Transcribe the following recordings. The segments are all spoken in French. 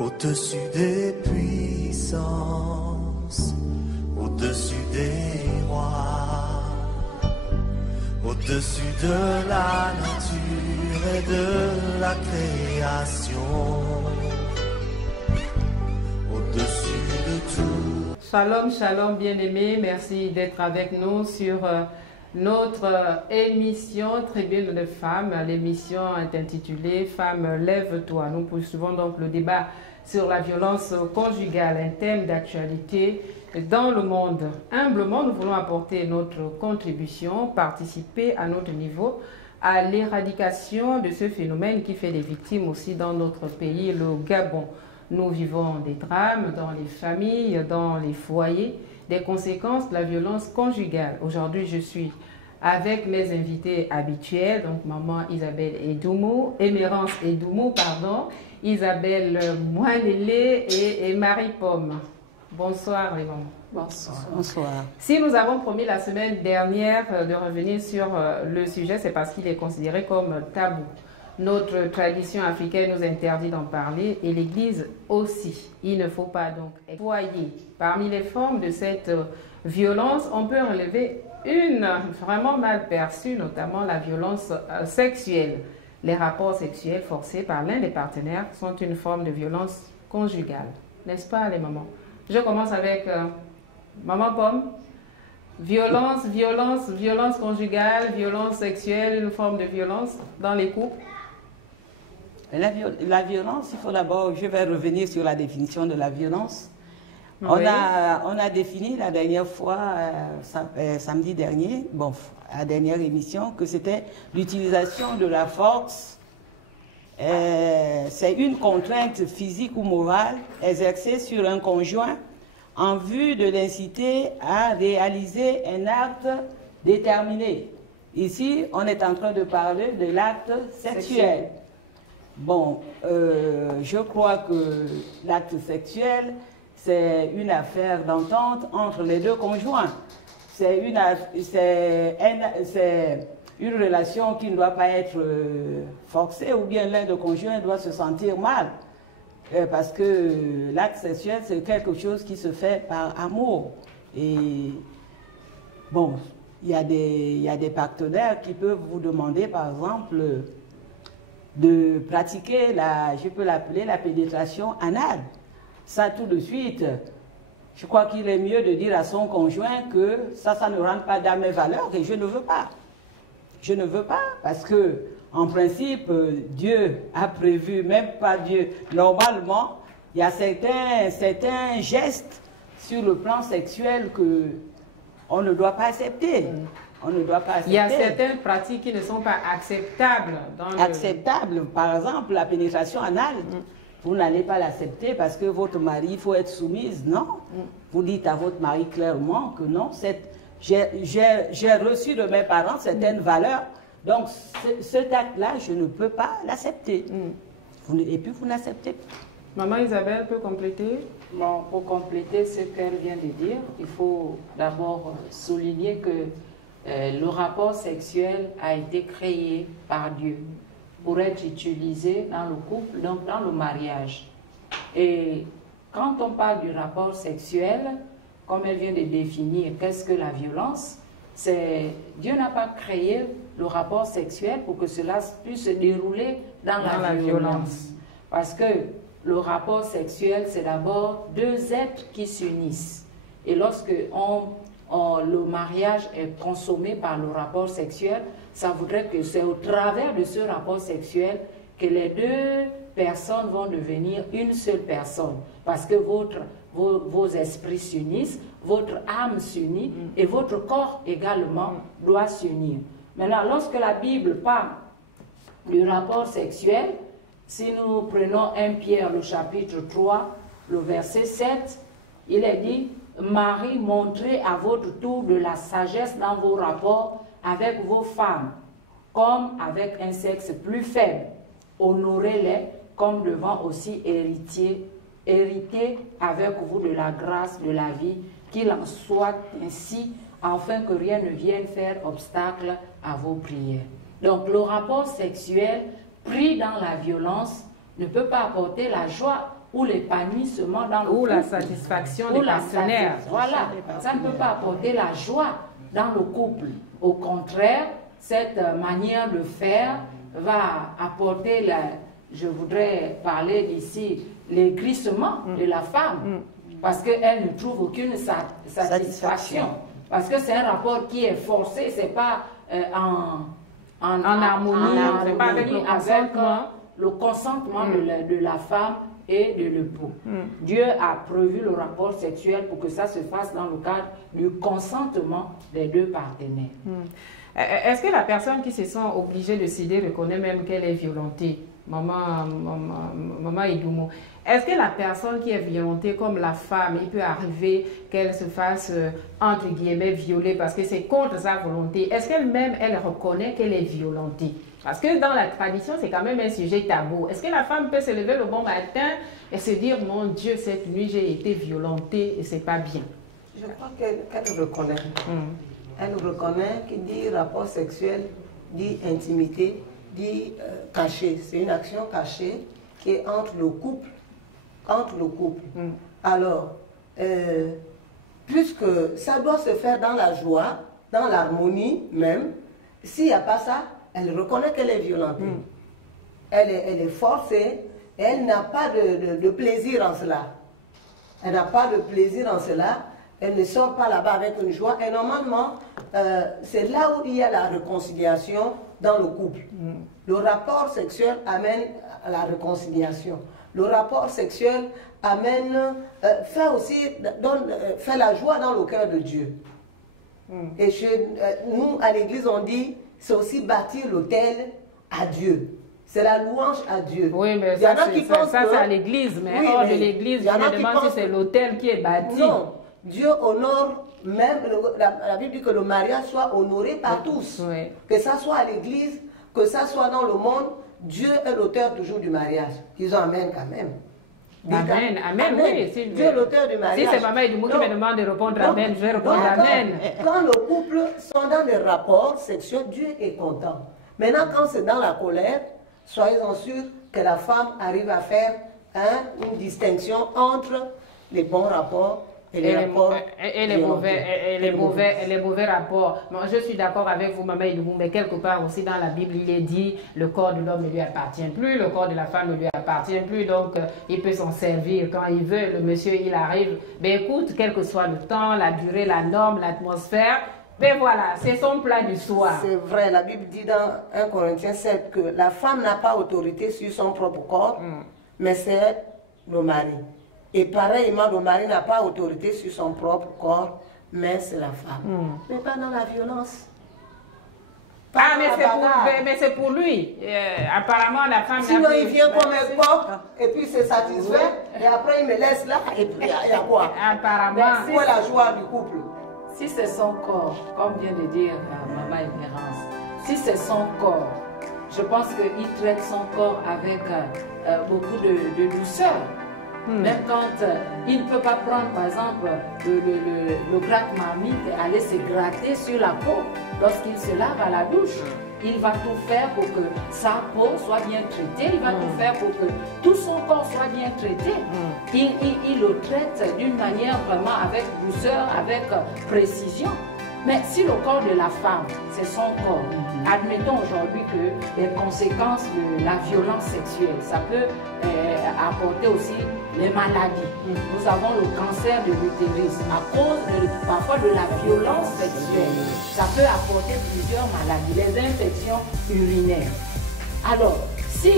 Au-dessus des puissances, au-dessus des rois, au-dessus de la nature et de la création, au-dessus de tout. Shalom, shalom bien-aimés, merci d'être avec nous sur notre émission Tribune de femmes. L'émission est intitulée Femmes, lève-toi. Nous poursuivons donc le débat sur la violence conjugale, un thème d'actualité dans le monde. Humblement, nous voulons apporter notre contribution, participer à notre niveau à l'éradication de ce phénomène qui fait des victimes aussi dans notre pays, le Gabon. Nous vivons des drames dans les familles, dans les foyers, des conséquences de la violence conjugale. Aujourd'hui, je suis avec mes invités habituels, donc maman Isabelle Edoumou, Émérance Edoumou, pardon, Isabelle Moinélé et Marie Pomme. Bonsoir les mamans. Bonsoir. Bonsoir. Si nous avons promis la semaine dernière de revenir sur le sujet, c'est parce qu'il est considéré comme tabou. Notre tradition africaine nous interdit d'en parler et l'Église aussi. Il ne faut pas donc foyer. Parmi les formes de cette violence, on peut relever une vraiment mal perçue, notamment la violence sexuelle. Les rapports sexuels forcés par l'un des partenaires sont une forme de violence conjugale. N'est-ce pas les mamans? Je commence avec maman Pomme. Violence conjugale, violence sexuelle, une forme de violence dans les couples. La violence, il faut d'abord, je vais revenir sur la définition de la violence. Oui. On a défini la dernière fois, samedi dernier, bon, à la dernière émission, que c'était l'utilisation de la force. C'est une contrainte physique ou morale exercée sur un conjoint en vue de l'inciter à réaliser un acte déterminé. Ici, on est en train de parler de l'acte sexuel. Bon, je crois que l'acte sexuel, c'est une affaire d'entente entre les deux conjoints. C'est une relation qui ne doit pas être forcée, ou bien l'un des conjoints doit se sentir mal. Parce que l'acte sexuel, c'est quelque chose qui se fait par amour. Et bon, il y a des partenaires qui peuvent vous demander, par exemple, de pratiquer je peux l'appeler la pénétration anale. Ça, tout de suite, je crois qu'il est mieux de dire à son conjoint que ça ne rentre pas dans mes valeurs et je ne veux pas. Je ne veux pas parce que, en principe, Dieu a prévu, même pas Dieu, normalement, il y a certains gestes sur le plan sexuel qu'on ne doit pas accepter. On ne doit pas accepter. Il y a certaines pratiques qui ne sont pas acceptables. Acceptables, par exemple, la pénétration anale. Vous n'allez pas l'accepter parce que votre mari, il faut être soumise, non? Vous dites à votre mari clairement que non, j'ai reçu de mes parents certaines valeurs, donc cet acte-là, je ne peux pas l'accepter. Et puis vous n'acceptez pas. Maman Isabelle peut compléter? Bon, pour compléter ce qu'elle vient de dire, il faut d'abord souligner que le rapport sexuel a été créé par Dieu pour être utilisé dans le couple, donc dans le mariage. Et quand on parle du rapport sexuel, comme elle vient de définir, qu'est-ce que la violence? Dieu n'a pas créé le rapport sexuel pour que cela puisse se dérouler dans la violence. Parce que le rapport sexuel, c'est d'abord deux êtres qui s'unissent. Et lorsque le mariage est consommé par le rapport sexuel, ça voudrait que c'est au travers de ce rapport sexuel que les deux personnes vont devenir une seule personne. Parce que vos esprits s'unissent, votre âme s'unit et votre corps également doit s'unir. Maintenant, lorsque la Bible parle du rapport sexuel, si nous prenons 1 Pierre, le chapitre 3, le verset 7, il est dit: Marie, montrez à votre tour de la sagesse dans vos rapports avec vos femmes, comme avec un sexe plus faible. Honorez-les comme devant aussi hériter avec vous de la grâce de la vie, qu'il en soit ainsi, afin que rien ne vienne faire obstacle à vos prières. Donc le rapport sexuel pris dans la violence ne peut pas apporter la joie ou l'épanouissement dans le couple. Ou la satisfaction des partenaires. Voilà, ça ne peut pas apporter la joie dans le couple. Au contraire, cette manière de faire va apporter, je voudrais parler d'ici, l'aigrissement de la femme, parce qu'elle ne trouve aucune satisfaction. Parce que c'est un rapport qui est forcé, c'est pas en harmonie, c'est pas avec le consentement de la femme et de l'époux. Dieu a prévu le rapport sexuel pour que ça se fasse dans le cadre du consentement des deux partenaires. Est-ce que la personne qui se sent obligée de céder reconnaît même qu'elle est violentée? Maman Idoumo, est-ce que la personne qui est violentée, comme la femme, il peut arriver qu'elle se fasse, entre guillemets, violer parce que c'est contre sa volonté? Est-ce qu'elle-même, elle reconnaît qu'elle est violentée? Parce que dans la tradition, c'est quand même un sujet tabou. Est-ce que la femme peut se lever le bon matin et se dire, mon Dieu, cette nuit, j'ai été violentée et c'est pas bien? Je crois qu'elle reconnaît. Elle reconnaît qu'il dit rapport sexuel, dit intimité, dit caché. C'est une action cachée qui est entre le couple. Alors, puisque ça doit se faire dans la joie, dans l'harmonie même, s'il n'y a pas ça, elle reconnaît qu'elle est violente. Elle est forcée et elle n'a pas de plaisir en cela. Elle n'a pas de plaisir en cela. Elle ne sort pas là-bas avec une joie. Et normalement, c'est là où il y a la réconciliation dans le couple. Le rapport sexuel amène à la réconciliation. Le rapport sexuel amène, fait la joie dans le cœur de Dieu. Et nous, à l'église, on dit, c'est aussi bâtir l'autel à Dieu. C'est la louange à Dieu. Oui, mais ça c'est à l'église. Mais hors de l'église, je me demande si c'est l'autel qui est bâti. Non, Dieu honore même, la Bible dit que le mariage soit honoré par tous. Oui. Que ça soit à l'église, que ça soit dans le monde, Dieu est l'auteur toujours du mariage. Disons amen quand même. Amen, amen, oui. Si Dieu est l'auteur du mariage. Si c'est Maman Idoumo qui me demande de répondre amen, je vais répondre amen. Quand le couple sont dans des rapports sexuels, Dieu est content. Maintenant, quand c'est dans la colère, soyez-en sûrs que la femme arrive à faire une distinction entre les bons rapports et les mauvais rapports. Bon, je suis d'accord avec vous, Maman Idoumo, mais quelque part aussi dans la Bible, il est dit le corps de l'homme ne lui appartient plus, le corps de la femme ne lui appartient plus, donc il peut s'en servir quand il veut. Le monsieur, il arrive, ben écoute, quel que soit le temps, la durée, la norme, l'atmosphère, ben voilà, c'est son plat du soir. C'est vrai, la Bible dit dans 1 Corinthiens 7 que la femme n'a pas autorité sur son propre corps, mais c'est le mari. Et pareillement, le mari n'a pas autorité sur son propre corps, mais c'est la femme. Mais pas dans la violence. Mais c'est pour lui. Apparemment, la femme... Sinon, il vient comme un coq, et puis c'est satisfait, et après il me laisse là, et puis il y a quoi? Apparemment. C'est quoi la joie du couple? Si c'est son corps, comme vient de dire Maman Espérance, si c'est son corps, je pense qu'il traite son corps avec beaucoup de douceur. Même quand il ne peut pas prendre, par exemple, le gratte-marmite et aller se gratter sur la peau lorsqu'il se lave à la douche. Il va tout faire pour que sa peau soit bien traitée, il va tout faire pour que tout son corps soit bien traité. Il le traite d'une manière vraiment avec douceur, avec précision. Mais si le corps de la femme, c'est son corps, admettons aujourd'hui que les conséquences de la violence sexuelle, ça peut apporter aussi les maladies. Nous avons le cancer de l'utérus à cause parfois de la violence sexuelle. Ça peut apporter plusieurs maladies, les infections urinaires. Alors, si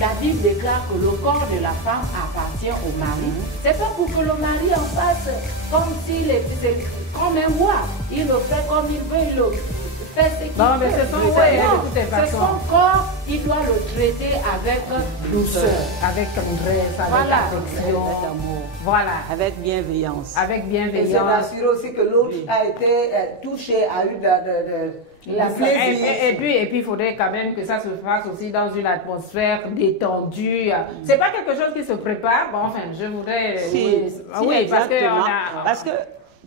la Bible déclare que le corps de la femme appartient au mari, c'est pas pour que le mari en fasse comme s'il était comme un roi. Il le fait comme il veut, il le fait ce qu'il veut. Non, mais c'est son corps, il doit le traiter avec douceur, avec tendresse, avec affection, avec amour. Voilà. Avec bienveillance. Avec Et bienveillance. c'est d'assurer aussi que l'autre a été touché, a eu du plaisir. Et puis, il faudrait quand même que ça se fasse aussi dans une atmosphère détendue. C'est pas quelque chose qui se prépare. Bon, enfin, je voudrais... Oui, exactement. Parce que,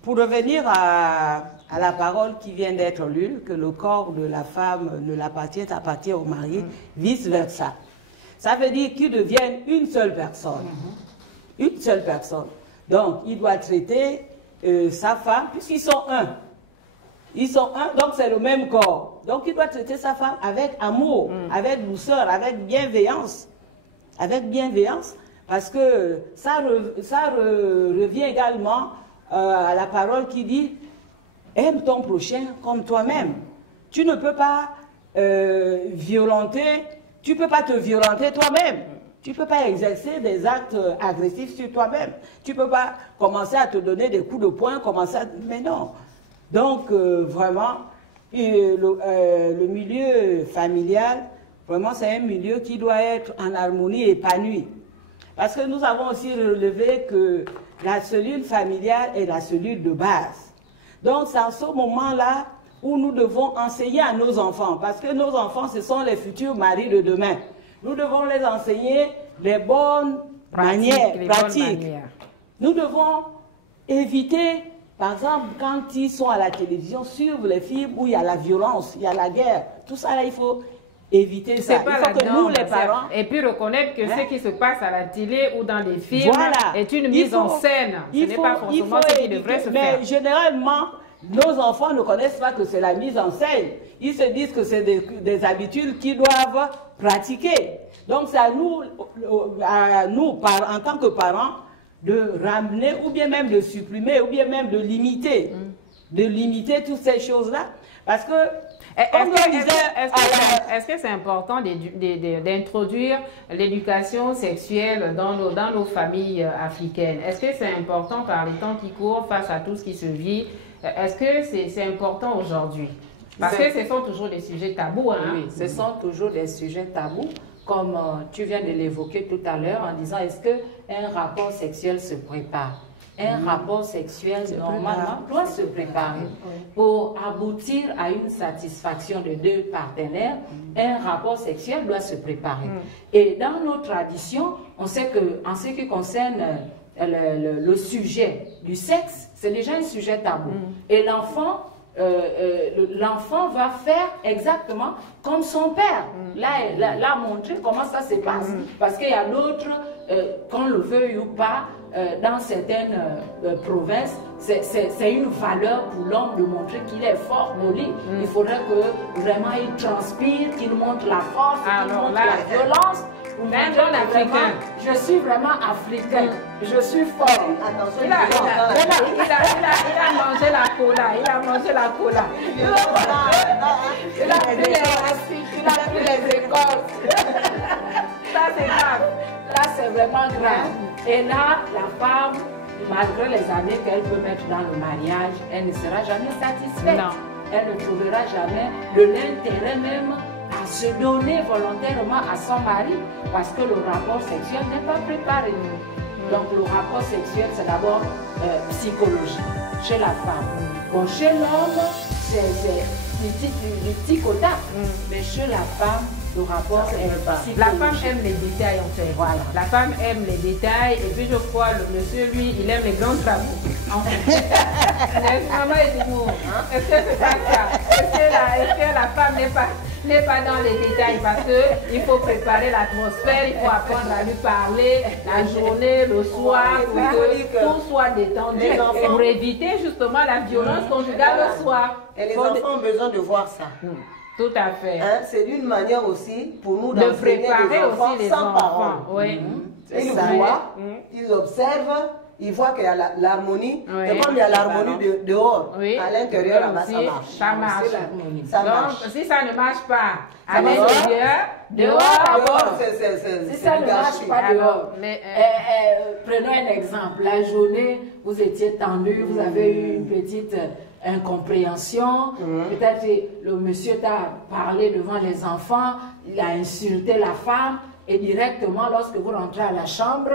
pour revenir à la parole qui vient d'être lue, que le corps de la femme ne l'appartient, appartient au mari, vice-versa. Ça veut dire qu'ils deviennent une seule personne. Une seule personne. Donc, il doit traiter sa femme, puisqu'ils sont un. Ils sont un, donc c'est le même corps. Donc, il doit traiter sa femme avec amour, avec douceur, avec bienveillance. Avec bienveillance, parce que ça revient également à la parole qui dit « Aime ton prochain comme toi-même ». Tu ne peux pas violenter, tu ne peux pas te violenter toi-même. Tu ne peux pas exercer des actes agressifs sur toi-même. Tu ne peux pas commencer à te donner des coups de poing, commencer à... Mais non. Donc, vraiment, le milieu familial, vraiment, c'est un milieu qui doit être en harmonie, épanoui. Parce que nous avons aussi relevé que la cellule familiale est la cellule de base. Donc, c'est en ce moment-là où nous devons enseigner à nos enfants. Parce que nos enfants, ce sont les futurs maris de demain. Nous devons les enseigner les bonnes manières, pratiques. Nous devons éviter, par exemple, quand ils sont à la télévision, suivre les films où il y a la violence, il y a la guerre. Tout ça, là, il faut éviter ça. Il faut que nous, les parents... Et puis reconnaître que ce qui se passe à la télé ou dans des films est une mise en scène. Ce n'est pas forcément ce qui devrait se faire. Mais généralement, nos enfants ne connaissent pas que c'est la mise en scène. Ils se disent que c'est des habitudes qu'ils doivent pratiquer. Donc c'est à nous, en tant que parents, de ramener ou bien même de supprimer ou bien même de limiter toutes ces choses-là. Parce que est-ce que c'est important d'introduire l'éducation sexuelle dans nos familles africaines? Est-ce que c'est important par les temps qui courent face à tout ce qui se vit? Est-ce que c'est important aujourd'hui? Parce que ce sont toujours des sujets tabous. Hein? Oui, ce sont toujours des sujets tabous, comme tu viens de l'évoquer tout à l'heure en disant est-ce qu'un rapport sexuel se prépare? Un rapport sexuel, normalement, doit se préparer. Pour aboutir à une satisfaction de deux partenaires, un rapport sexuel doit se préparer. Et dans nos traditions, on sait qu'en ce qui concerne le sujet du sexe, c'est déjà un sujet tabou. Et l'enfant va faire exactement comme son père. Là, montrer comment ça se passe. Parce qu'il y a d'autres, qu'on le veuille ou pas, dans certaines provinces, c'est une valeur pour l'homme de montrer qu'il est fort au lit. Il faudrait que vraiment il transpire, qu'il montre la force, qu'il montre la violence. Africain. Je suis vraiment africain. Je suis fort. Attention, Il a mangé la cola. Il a mangé la cola. Il a pris les écorces. Ça, c'est grave. Là, c'est vraiment grave. Et là, la femme, malgré les années qu'elle peut mettre dans le mariage, elle ne sera jamais satisfaite. Non. Elle ne trouvera jamais de l'intérêt même à se donner volontairement à son mari parce que le rapport sexuel n'est pas préparé. Donc le rapport sexuel, c'est d'abord psychologique chez la femme. Bon, chez l'homme, c'est du tic au tac, mais chez la femme, le rapport est psychologique. La femme aime les détails en fait. Voilà. La femme aime les détails et puis je crois le monsieur, lui, il aime les grands travaux. Maman et Dimo, est-ce que c'est pas ça? Est-ce que la femme n'est pas dans les détails parce qu'il faut préparer l'atmosphère, il faut apprendre à lui parler la journée, le soir, pour que tout soit détendu pour éviter justement la violence conjugale le soir. Et les enfants ont besoin de voir ça. Tout à fait. Hein, c'est une manière aussi pour nous de préparer aussi les sans enfants. parents. Oui. Ils voient, ils observent, ils voient qu'il y a l'harmonie. Et comme il y a l'harmonie dehors, à l'intérieur, ça marche. Ça marche. Donc, si ça ne marche pas à l'intérieur, dehors, si ça ne marche pas dehors. Prenons un exemple. La journée, vous étiez tendu, vous avez eu une petite incompréhension. Peut-être le monsieur t'a parlé devant les enfants, il a insulté la femme et directement, lorsque vous rentrez à la chambre,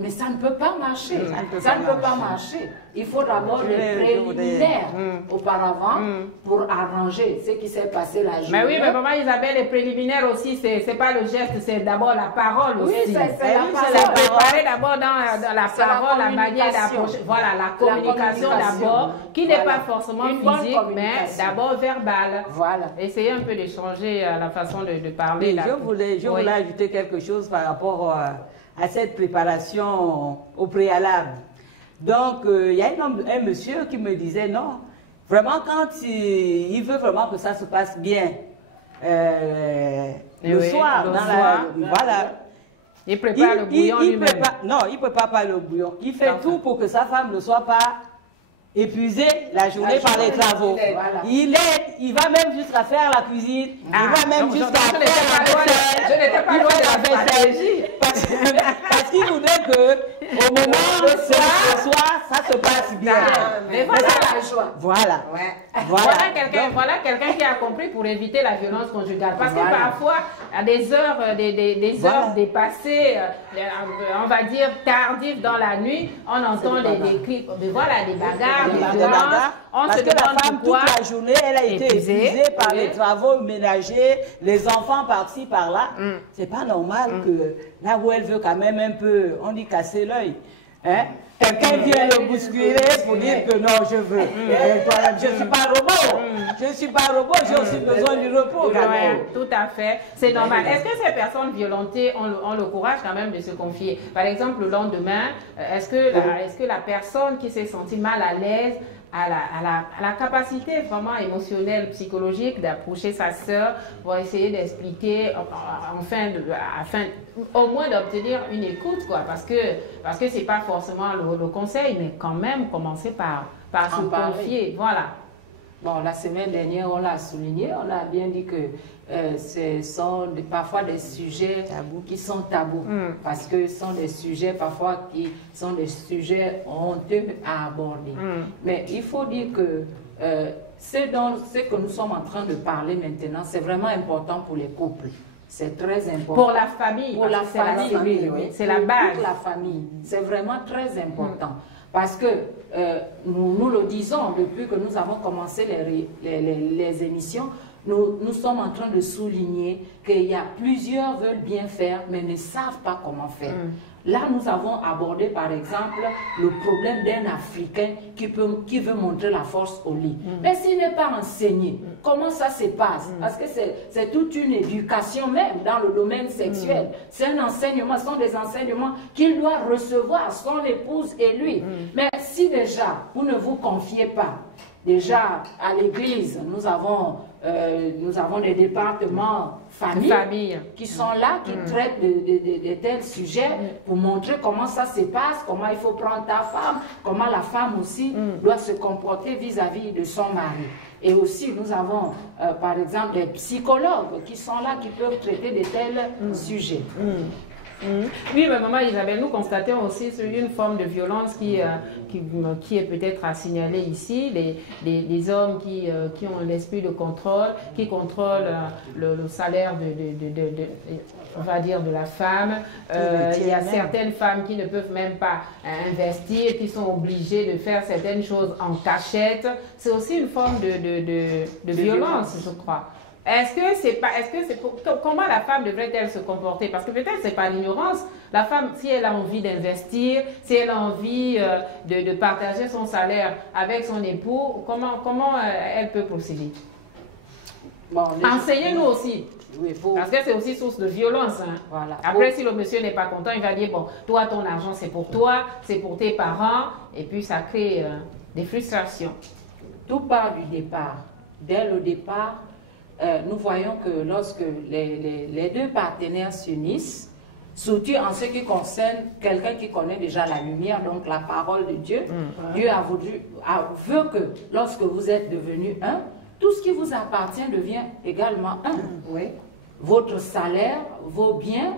Mais ça ne peut pas marcher. Ça ne peut pas marcher. Il faut d'abord des préliminaires auparavant pour arranger ce qui s'est passé la journée. Mais oui, mais maman Isabelle, les préliminaires aussi, c'est pas le geste, c'est d'abord la parole aussi. Oui, c'est préparer d'abord dans la parole, la manière d'approcher. Voilà, la communication d'abord, qui n'est pas forcément physique, mais d'abord verbale. Voilà. Essayez un peu de changer la façon de parler. Mais je voulais ajouter quelque chose par rapport à cette préparation au préalable. Donc, il y a un monsieur qui me disait, non, vraiment quand il veut vraiment que ça se passe bien, le soir, voilà. Il prépare le bouillon lui-même. Non, il ne prépare pas le bouillon. Il fait tout pour que sa femme ne soit pas épuisée la journée par les travaux. Voilà. Il va même jusqu'à faire la cuisine. Il va même jusqu'à faire la vaisselle. Je n'étais pas loin de la stratégie. Parce qu'il voudrait que au moment de ce soir, ça se passe bien. Mais voilà la joie. Voilà. Voilà quelqu'un qui a compris pour éviter la violence conjugale. Parce que parfois, à des heures, heures dépassées, on va dire tardives dans la nuit, on entend des cris, des bagarres, des violences. Parce que la femme, toute la journée, elle a été épuisée par les travaux ménagers, les enfants par-ci, par-là. C'est pas normal que là où elle veut quand même un peu, on dit casser l'œil. Hein? Quelqu'un vient le bousculer pour dire que non, je veux. Je ne suis pas robot. Je ne suis pas robot, j'ai aussi besoin du repos. Tout à fait. C'est normal. Est-ce que ces personnes violentées ont le courage quand même de se confier? Par exemple, le lendemain, est-ce que la personne qui s'est sentie mal à l'aise a la capacité vraiment émotionnelle, psychologique d'approcher sa sœur pour essayer d'expliquer, afin au moins d'obtenir une écoute, quoi, parce que c'est pas forcément le conseil, mais quand même commencer par se confier, voilà. Bon, la semaine dernière, on l'a souligné, on a bien dit que ce sont parfois des sujets qui sont tabous, parce que ce sont des sujets parfois qui sont des sujets honteux à aborder. Mais il faut dire que ce que nous sommes en train de parler maintenant, c'est vraiment important pour les couples. C'est très important. Pour la famille. Pour la famille, oui. C'est la base. Pour la famille. C'est vraiment très important. Parce que nous le disons depuis que nous avons commencé les émissions, nous sommes en train de souligner qu'il y a plusieurs veulent bien faire, mais ne savent pas comment faire. Là, nous avons abordé, par exemple, le problème d'un Africain qui veut montrer la force au lit. Mais s'il n'est pas enseigné, comment ça se passe? Parce que c'est toute une éducation même dans le domaine sexuel. C'est un enseignement, ce sont des enseignements qu'il doit recevoir, son épouse et lui. Mais si déjà, vous ne vous confiez pas, déjà à l'église, nous avons des départements famille qui sont là, qui traitent de tels sujets pour montrer comment ça se passe, comment il faut prendre ta femme, comment la femme aussi doit se comporter vis-à-vis de son mari. Et aussi, nous avons, par exemple, des psychologues qui sont là, qui peuvent traiter de tels sujets. Oui, mais maman Isabelle, nous constatons aussi une forme de violence qui est peut-être à signaler ici, les hommes qui ont l'esprit de contrôle, qui contrôlent le salaire on va dire de la femme. Il y a certaines femmes qui ne peuvent même pas investir, qui sont obligées de faire certaines choses en cachette. C'est aussi une forme de violence, je crois. Comment la femme devrait-elle se comporter? Parce que peut-être c'est pas l'ignorance. La femme, si elle a envie d'investir, si elle a envie de partager son salaire avec son époux, comment elle peut procéder? Bon, enseignez-nous aussi. Oui, parce que c'est aussi source de violence. Hein. Voilà. Après, si le monsieur n'est pas content, il va dire, bon, toi, ton argent, c'est pour toi, c'est pour tes parents, et puis ça crée des frustrations. Tout part du départ. Dès le départ, nous voyons que lorsque les deux partenaires s'unissent, surtout en ce qui concerne quelqu'un qui connaît déjà la lumière, donc la parole de Dieu, Dieu veut que lorsque vous êtes devenus un, tout ce qui vous appartient devient également un. Oui. Votre salaire, vos biens,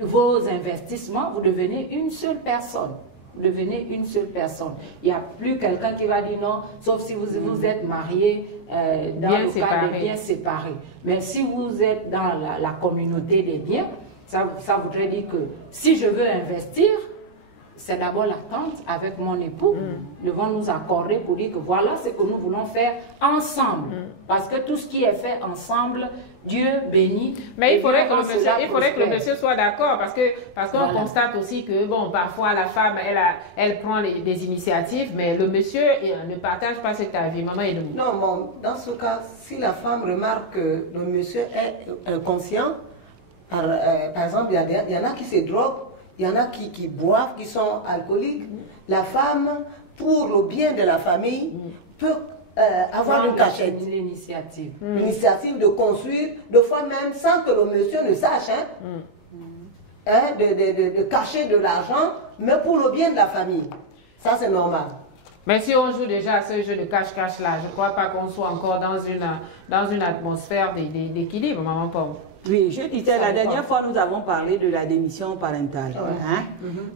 vos investissements, vous devenez une seule personne. Vous devenez une seule personne. Il n'y a plus quelqu'un qui va dire non, sauf si vous êtes marié dans le cas des biens séparés. Mais si vous êtes dans la communauté des biens, ça voudrait dire que si je veux investir, c'est d'abord l'attente avec mon époux. Nous devons nous accorder pour dire que voilà ce que nous voulons faire ensemble. Parce que tout ce qui est fait ensemble, Dieu bénit. Mais il faudrait que le monsieur soit d'accord parce qu'on constate aussi que bon, parfois la femme, elle prend des initiatives, mais le monsieur ne partage pas cet avis. Maman est debout. Non, bon, dans ce cas, si la femme remarque que le monsieur est inconscient, par exemple, il y en a qui se droguent, il y en a qui boivent, qui sont alcooliques. La femme, pour le bien de la famille, peut avoir une cachette. L'initiative. L'initiative de construire, de fois même sans que le monsieur ne sache, de cacher de l'argent, mais pour le bien de la famille. Ça, c'est normal. Mais si on joue déjà à ce jeu de cache-cache là, je ne crois pas qu'on soit encore dans une atmosphère d'équilibre, maman Paul. Oui, je disais, la dernière fois, nous avons parlé de la démission parentale.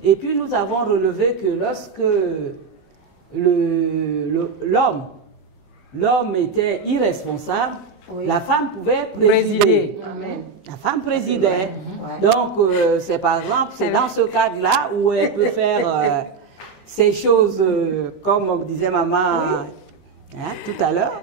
Et puis, nous avons relevé que lorsque l'homme était irresponsable, la femme pouvait présider. La femme présidait. Donc, c'est par exemple, c'est dans ce cadre-là où elle peut faire ces choses, comme disait maman tout à l'heure.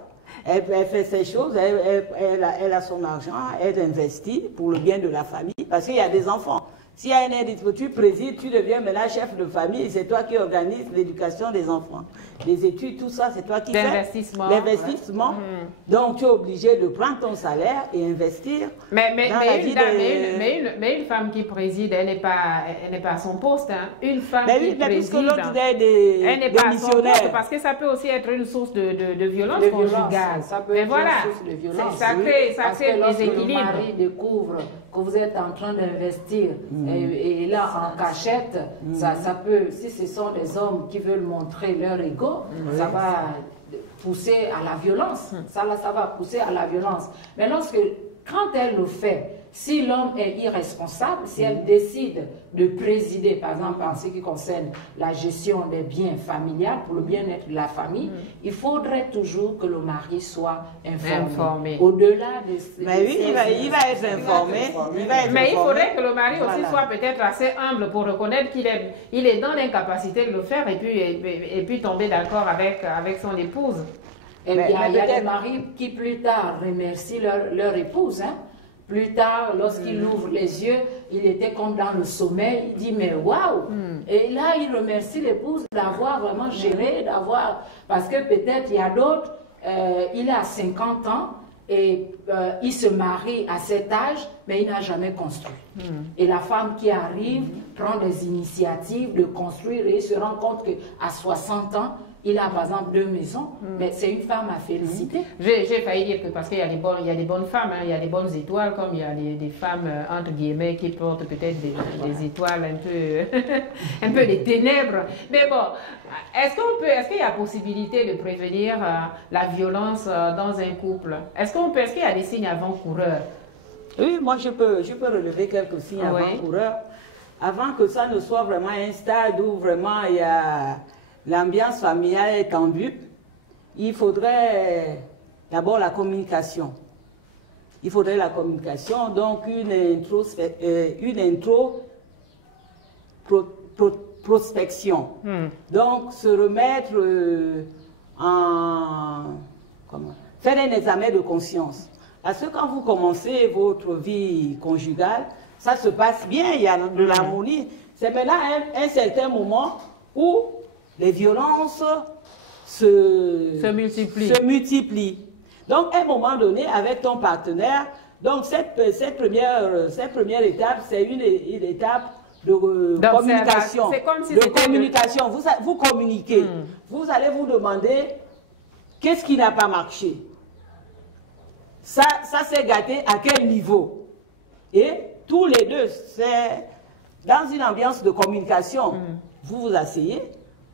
Elle fait ces choses, elle a son argent, elle investit pour le bien de la famille, parce qu'il y a des enfants. S'il y a une aide, tu présides, tu deviens maintenant chef de famille, c'est toi qui organise l'éducation des enfants. Les études, tout ça, c'est toi qui fais. L'investissement. Donc, tu es obligé de prendre ton salaire et investir mais une femme qui préside, elle n'est pas à son poste. Hein. Une femme qui préside, elle n'est pas à son poste, parce que ça peut aussi être une source de violence conjugale. Ça peut être une source de violence. Ça crée des équilibres. Le mari découvre que vous êtes en train d'investir et là en cachette, ça peut, si ce sont des hommes qui veulent montrer leur ego, ça va pousser à la violence. Ça va pousser à la violence. Mais quand elle le fait, si l'homme est irresponsable, si elle décide de présider, par exemple en ce qui concerne la gestion des biens familiales pour le bien-être de la famille, il faudrait toujours que le mari soit informé. Au-delà de... Mais oui, il va être informé. Mais il faudrait que le mari aussi soit peut-être assez humble pour reconnaître qu'il est dans l'incapacité de le faire et puis tomber d'accord avec son épouse. Et il y a des maris qui plus tard remercient leur épouse, Plus tard, lorsqu'il ouvre les yeux, il était comme dans le sommeil. Il dit, mais waouh! Et là, il remercie l'épouse d'avoir vraiment géré, parce que peut-être il y a d'autres, il a 50 ans et il se marie à cet âge, mais il n'a jamais construit. Et la femme qui arrive prend des initiatives de construire et il se rend compte qu'à 60 ans, il a par exemple 2 maisons, mais c'est une femme à féliciter. J'ai failli dire que parce qu'il y a des bonnes femmes, il y a des bonnes étoiles, comme il y a des femmes, entre guillemets, qui portent peut-être des étoiles un peu des ténèbres. Mais bon, est-ce qu'il y a possibilité de prévenir la violence dans un couple? Est-ce qu'il y a des signes avant-coureurs? Oui, moi je peux relever quelques signes avant-coureurs, avant que ça ne soit vraiment un stade où vraiment il y a... L'ambiance familiale est tendue. Il faudrait d'abord la communication. Il faudrait la communication, donc une prospection. Donc se remettre faire un examen de conscience. Parce que quand vous commencez votre vie conjugale, ça se passe bien, il y a de l'harmonie. C'est maintenant un certain moment où les violences se multiplient. Donc, à un moment donné, avec ton partenaire, donc cette première étape, c'est une étape de communication. C'est comme si communication. Vous communiquez. Vous allez vous demander qu'est-ce qui n'a pas marché. Ça s'est gâté à quel niveau? Et tous les deux, c'est dans une ambiance de communication. Vous vous asseyez.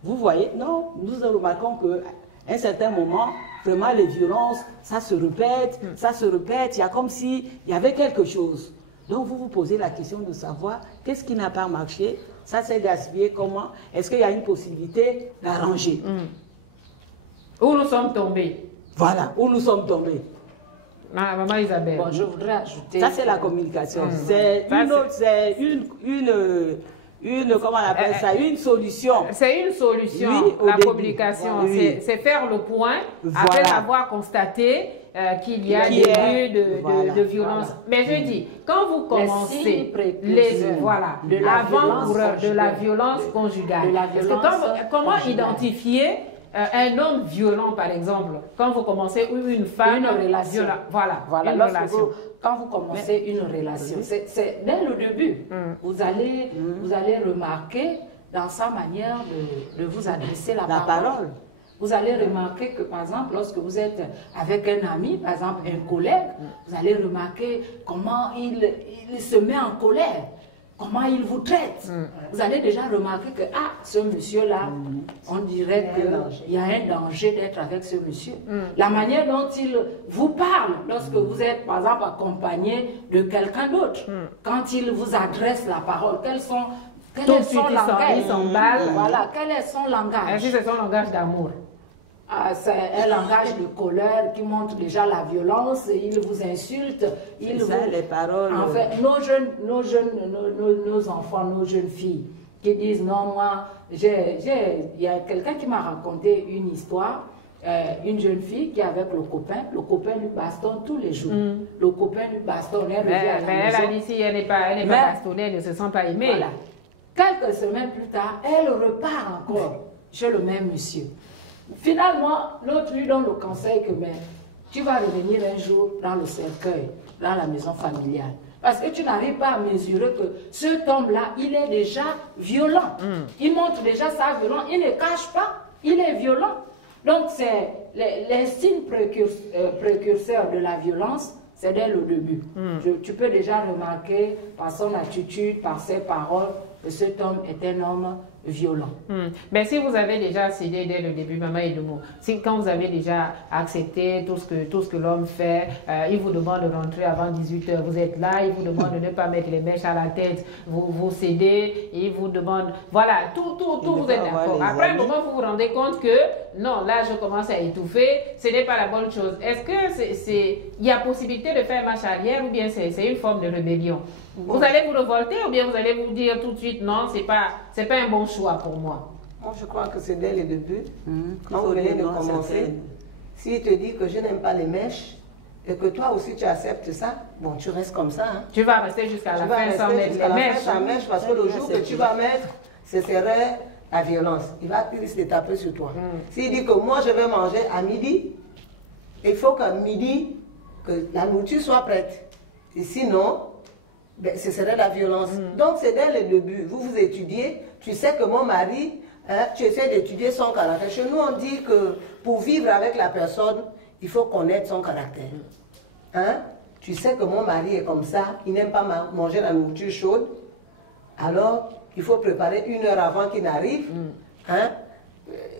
Vous voyez, non, nous remarquons qu'à un certain moment, vraiment les violences, ça se répète, il y a comme s'il y avait quelque chose. Donc vous vous posez la question de savoir qu'est-ce qui n'a pas marché, ça s'est gaspillé, comment, est-ce qu'il y a une possibilité d'arranger? Où nous sommes tombés. Voilà, où nous sommes tombés. Maman Isabelle. Bon, je voudrais ajouter... Ça c'est la communication, c'est comment on appelle ça, une solution. C'est une solution, Oui, la début. communication. Oui. C'est faire le point Voilà. après avoir constaté qu'il y a Qu'il y a- des lieux voilà. de violence. Voilà. Mais je dis, quand vous commencez signes précurseurs voilà, de la avant-coureurs de la violence violence conjugale. de la Parce que violence comment conjugale. identifier un homme violent, par exemple, quand vous commencez, ou une femme Une relation. violente. Voilà, Voilà, une lorsque relation. quand vous commencez une relation, c'est dès le début, vous allez remarquer dans sa manière de vous adresser la parole. Vous allez remarquer que, par exemple, lorsque vous êtes avec un ami, par exemple un collègue, vous allez remarquer comment il se met en colère, comment il vous traite. Vous allez déjà remarquer que, ce monsieur-là, on dirait qu'il y a un danger d'être avec ce monsieur. La manière dont il vous parle, lorsque vous êtes, par exemple, accompagné de quelqu'un d'autre, quand il vous adresse la parole, quel est son langage? Il s'emballe. Voilà, quel est son langage? Ainsi, c'est son langage d'amour. C'est un langage de colère qui montre déjà la violence, il vous insulte, il vous... les paroles. En fait, nos enfants, nos jeunes filles qui disent non, moi, il y a quelqu'un qui m'a raconté une histoire, une jeune fille qui est avec le copain lui bastonne tous les jours. Le copain lui bastonne, elle revient à la Mais elle maison. a dit si elle n'est pas bastonnée, elle ne se sent pas aimée. Voilà. Quelques semaines plus tard, elle repart encore chez le même monsieur. Finalement, l'autre lui donne le conseil que tu vas revenir un jour dans le cercueil, dans la maison familiale. Parce que tu n'arrives pas à mesurer que cet homme-là, il est déjà violent. Il montre déjà sa violence, il ne cache pas, il est violent. Donc, c'est les signes précurseurs de la violence, c'est dès le début. Tu peux déjà remarquer par son attitude, par ses paroles, que cet homme est un homme violent. Mais si vous avez déjà cédé dès le début, Maman Edemo, si quand vous avez déjà accepté tout ce que l'homme fait, il vous demande de rentrer avant 18h, vous êtes là, il vous demande de ne pas mettre les mèches à la tête, vous cédez, il vous demande, voilà, tout vous êtes d'accord. Après un moment, vous vous rendez compte que, non, là je commence à étouffer, ce n'est pas la bonne chose. Est-ce que il y a possibilité de faire marche arrière ou bien c'est une forme de rébellion? Vous allez vous révolter ou bien vous allez vous dire tout de suite non, c'est pas un bon choix pour moi? Moi, je crois que c'est dès le début, quand vous venez de commencer, s'il te dit que je n'aime pas les mèches et que toi aussi tu acceptes ça, bon, tu restes comme ça. Hein. Tu vas rester jusqu'à la fin sans mettre les mèches. Parce que le jour que tu vas mettre, ce serait la violence. Il va risque de taper sur toi. S'il dit que moi je vais manger à midi, il faut qu'à midi, que la nourriture soit prête. Et sinon, ben, ce serait la violence. Donc c'est dès le début. Vous étudiez, tu sais que mon mari, tu essaies d'étudier son caractère. Chez nous, on dit que pour vivre avec la personne, il faut connaître son caractère. Tu sais que mon mari est comme ça, il n'aime pas manger la nourriture chaude. Alors, il faut préparer 1 heure avant qu'il n'arrive.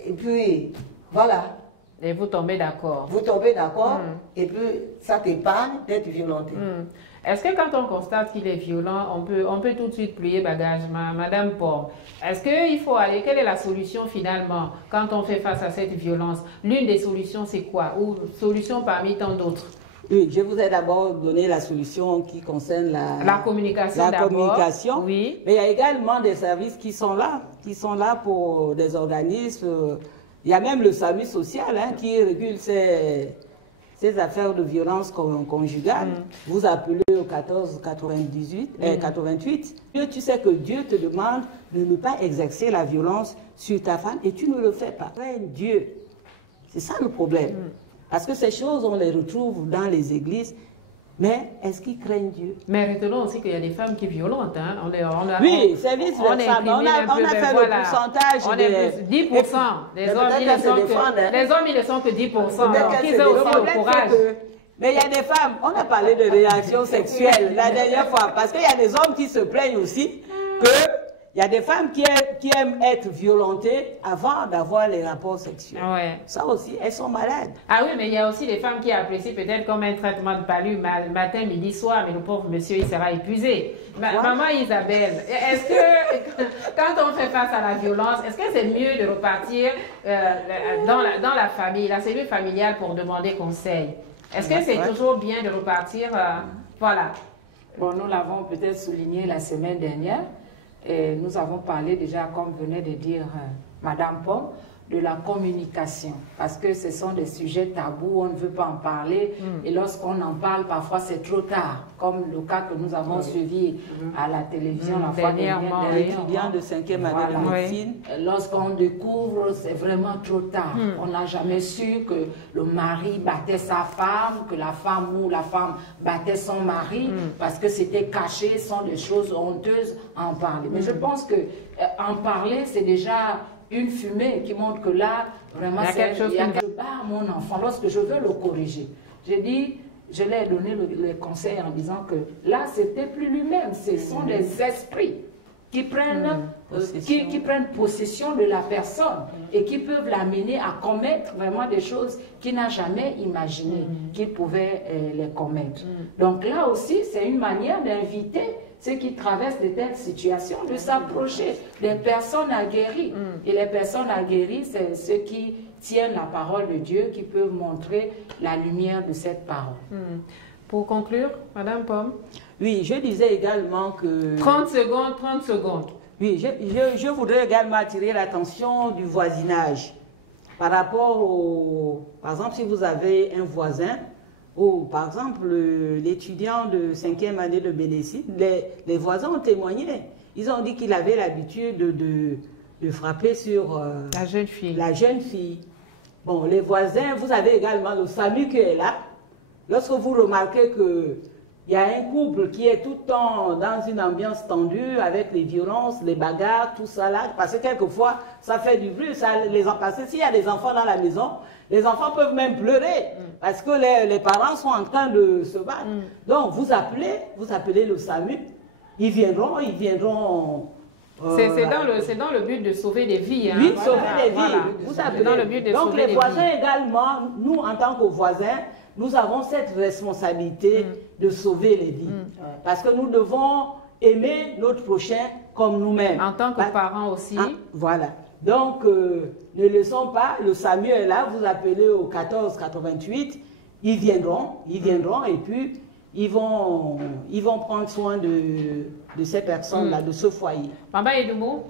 Et puis, voilà. Et vous tombez d'accord. Vous tombez d'accord, et puis ça t'épargne d'être violenté. Est-ce que quand on constate qu'il est violent, on peut tout de suite plier bagage, Madame Pomme? Est-ce qu'il faut aller, quelle est la solution finalement quand on fait face à cette violence? L'une des solutions, c'est quoi? Ou solution parmi tant d'autres? Oui, je vous ai d'abord donné la solution qui concerne la communication. La communication. Oui. Mais il y a également des services qui sont là pour des organismes. Il y a même le SAMU social qui régule ces affaires de violence conjugale. Vous appelez au 14 88. Tu sais que Dieu te demande de ne pas exercer la violence sur ta femme et tu ne le fais pas. Craigne Dieu. C'est ça le problème. Parce que ces choses, on les retrouve dans les églises. Mais est-ce qu'ils craignent Dieu? Mais retenons aussi qu'il y a des femmes qui violentent. Oui, c'est vice versa. On a fait le pourcentage. On est plus 10%. Les hommes, ils ne sont que 10%. Qu'ils aient aussi le courage. Mais il y a des femmes, on a parlé de réactions sexuelles la dernière fois, parce qu'il y a des hommes qui se plaignent aussi qu'il y a des femmes qui aiment être violentées avant d'avoir les rapports sexuels. Ouais. Ça aussi, elles sont malades. Ah oui, mais il y a aussi des femmes qui apprécient peut-être comme un traitement de palu matin, midi, soir, mais le pauvre monsieur, il sera épuisé. Maman Isabelle, est-ce que quand on fait face à la violence, est-ce que c'est mieux de repartir dans la famille, la cellule familiale pour demander conseil? Est-ce que c'est toujours bien de repartir voilà. Bon, nous l'avons peut-être souligné la semaine dernière. Et nous avons parlé déjà, comme venait de dire Madame Pomme, de la communication, parce que ce sont des sujets tabous, on ne veut pas en parler, et lorsqu'on en parle, parfois c'est trop tard, comme le cas que nous avons suivi à la télévision la fois dernière, l'étudiant de 5e année de médecine. Lorsqu'on découvre, c'est vraiment trop tard. On n'a jamais su que le mari battait sa femme, que la femme ou la femme battait son mari, parce que c'était caché, ce sont des choses honteuses à en parler. Mais je pense que en parler, c'est déjà une fumée qui montre que là, vraiment, il y a quelque chose. Je bats mon enfant lorsque je veux le corriger. J'ai dit, je lui ai donné le conseil en disant que là, c'était plus lui-même. Ce sont des esprits qui prennent, qui prennent possession de la personne et qui peuvent l'amener à commettre vraiment des choses qu'il n'a jamais imaginé qu'il pouvait les commettre. Donc là aussi, c'est une manière d'inviter ceux qui traversent de telles situations, de s'approcher des personnes aguerries. Et les personnes aguerries, c'est ceux qui tiennent la parole de Dieu, qui peuvent montrer la lumière de cette parole. Pour conclure, Madame Pomme. Oui, je disais également que... 30 secondes, 30 secondes. Oui, je voudrais également attirer l'attention du voisinage. Par rapport au... Par exemple, si vous avez un voisin, ou par exemple l'étudiant de 5e année de médecine, les voisins ont témoigné. Ils ont dit qu'il avait l'habitude de frapper sur la jeune fille. La jeune fille. Bon, les voisins, vous avez également le SAMU qui est là. Lorsque vous remarquez que il y a un couple qui est tout le temps dans une ambiance tendue avec les violences, les bagarres, tout ça là, parce que quelquefois ça fait du bruit, parce que s'il y a des enfants dans la maison, les enfants peuvent même pleurer parce que les parents sont en train de se battre. Donc vous appelez le SAMU, ils viendront. C'est dans le but de sauver des vies. Hein. Oui, voilà, sauver des vies. Vous appelez. Dans le but de donc sauver les voisins également, nous en tant que voisins, nous avons cette responsabilité de sauver les vies. Parce que nous devons aimer notre prochain comme nous-mêmes. En tant que parents aussi. Voilà. Donc, ne laissons pas, le SAMU est là, vous appelez au 1488, ils viendront et puis ils vont prendre soin de ces personnes-là, de ce foyer. Baba Edoumou,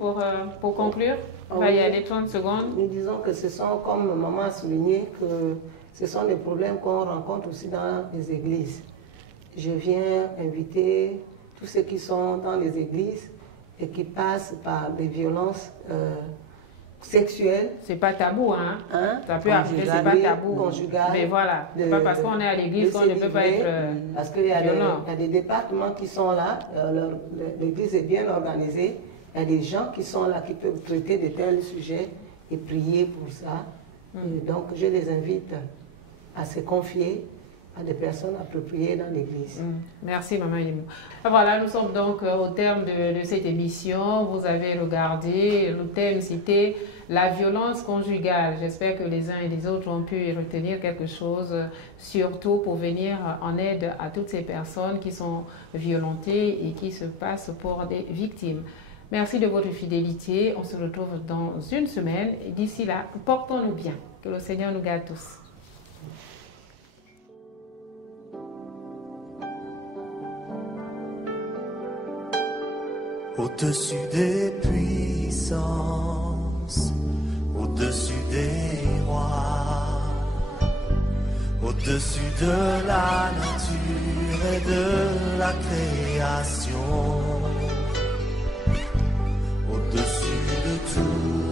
pour conclure, on va y aller 30 secondes. Nous disons que ce sont, comme maman a souligné, que ce sont des problèmes qu'on rencontre aussi dans les églises. Je viens inviter tous ceux qui sont dans les églises et qui passent par des violences sexuelles. C'est pas tabou, hein? Ça peut arriver, c'est pas tabou. Conjugal. Mais voilà, c'est pas parce qu'on est à l'église qu'on ne peut pas être parce qu'il y a des départements qui sont là, l'église est bien organisée, il y a des gens qui sont là qui peuvent traiter de tels sujets et prier pour ça. Et donc je les invite à se confier à des personnes appropriées dans l'église. Merci Maman Edoumou. Voilà, nous sommes donc au terme de cette émission. Vous avez regardé, le thème c'était la violence conjugale. J'espère que les uns et les autres ont pu retenir quelque chose, surtout pour venir en aide à toutes ces personnes qui sont violentées et qui se passent pour des victimes. Merci de votre fidélité. On se retrouve dans une semaine. D'ici là, portons-nous bien. Que le Seigneur nous garde tous. Au-dessus des puissances, au-dessus des rois, au-dessus de la nature et de la création, au-dessus de tout.